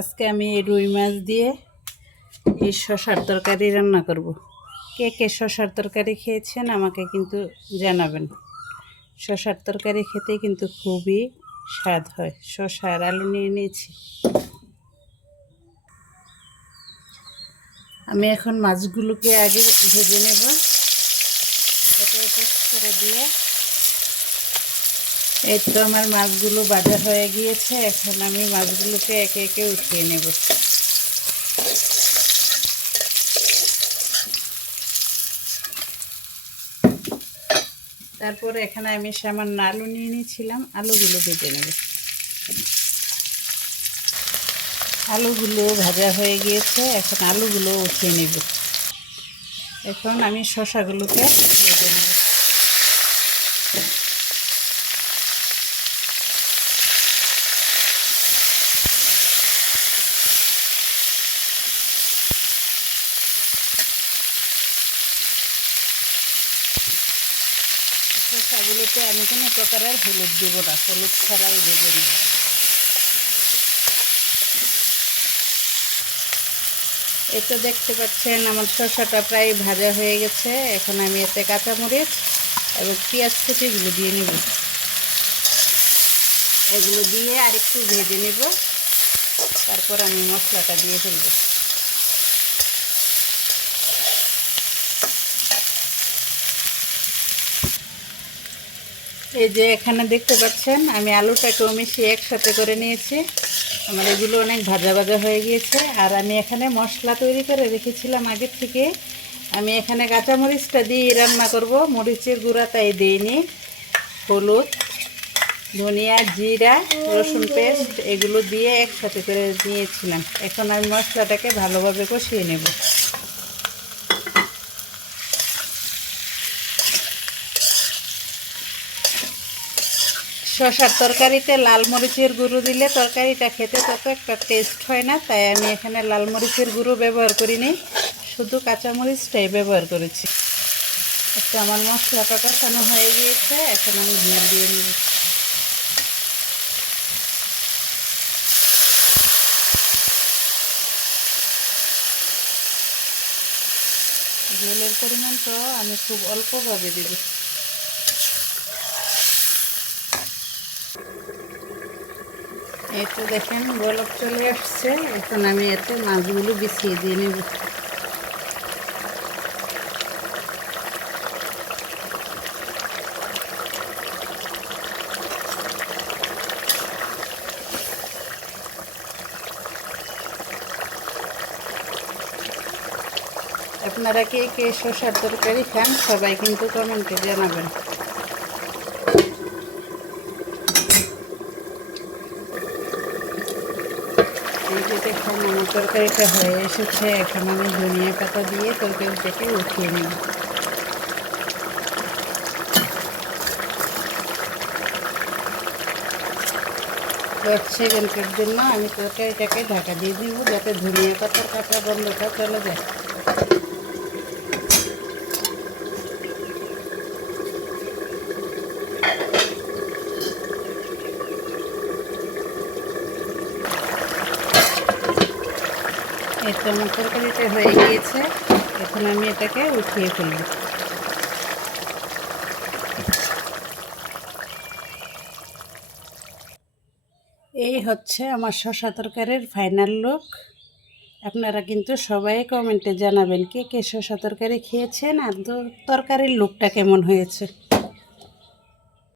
আজকে আমি এই রুই মাছ দিয়ে এই শসার তরকারি রান্না করব। কে কে শসার তরকারি খেয়েছেন আমাকে কিন্তু জানাবেন। শসার তরকারি খেতে কিন্তু খুবই স্বাদ হয়। শসা আর আলু নিয়ে নিয়েছি। আমি এখন মাছগুলোকে আগে ভেজে নেব। করে দিয়ে এই তো আমার মাছগুলো ভাজা হয়ে গিয়েছে। এখন আমি মাছগুলোকে একে একে উঠিয়ে নেব। তারপরে এখানে আমি সামান্য আলু নিয়ে নিয়েছিলাম, আলুগুলো ভেজে নেব। আলুগুলো ভাজা হয়ে গিয়েছে, এখন আলুগুলো উঠিয়ে নেব। এখন আমি শসাগুলোকে ভেজে নেব। শসাগুলোতে আমি কোনো প্রকারের হলুদ দেবো না, হলুদ ছাড়াই ভেজে নেব। এই তো দেখতে পাচ্ছেন আমার শসাটা প্রায় ভাজা হয়ে গেছে। এখন আমি এতে কাঁচামরিচ এবং পেঁয়াজ কুচিগুলো দিয়ে নেব। এগুলো দিয়ে আরেকটু ভেজে নেব, তারপর আমি মশলাটা দিয়ে ফেলব। এই যে এখানে দেখতে পাচ্ছেন আমি আলুটাকেও মিশিয়ে একসাথে করে নিয়েছি। আমার এগুলো অনেক ভাজা ভাজা হয়ে গিয়েছে। আর আমি এখানে মশলা তৈরি করে রেখেছিলাম আগের থেকে। আমি এখানে কাঁচামরিচটা দিয়ে রান্না করব, মরিচের গুঁড়া তাই দিইনি। হলুদ, ধনিয়া, জিরা, রসুন পেস্ট এগুলো দিয়ে একসাথে করে নিয়েছিলাম। এখন আমি মশলাটাকে ভালোভাবে কষিয়ে নেব। শসার তরকারিতে লাল মরিচের গুঁড়ো দিলে তরকারিটা খেতে তত একটা টেস্ট হয় না, তাই আমি এখানে লাল মরিচের গুঁড়ো ব্যবহার করিনি, শুধু কাঁচামরিচটাই ব্যবহার করেছি। একটু আমার মশলাটা কষানো হয়ে গিয়েছে, এখন আমি ঝোল দিয়ে নেব। ঝোলের পরিমাণটা আমি খুব অল্পভাবে দেব। এই তো দেখেন বলক চলে আসছে। এখন আমি এতে মাছগুলো বিছিয়ে দিয়ে নেব। আপনারা কে কে শসার তরকারি খান সবাই কিন্তু কমেন্টে জানাবেন। এই যে দেখুন আমার তরকারিটা হয়ে এসেছে। এখন আমি ধনিয়া পাতা দিয়ে তরকারিটাকে উঠিয়ে নেব। 10 সেকেন্ডের জন্য আমি তরকারিটাকে ঢাকা দিয়ে দিব, যাতে ধনিয়া পাতার কাঁচা গন্ধটা চলে যায়। এই তো আমার তরকারিটা হয়ে গিয়েছে। এখন আমি এটাকে উঠিয়ে ফেলব। এই হচ্ছে আমার শসা তরকারির ফাইনাল লুক। আপনারা কিন্তু সবাই কমেন্টে জানাবেন কে কে শসা তরকারি খেয়েছেন আর তরকারির লুকটা কেমন হয়েছে।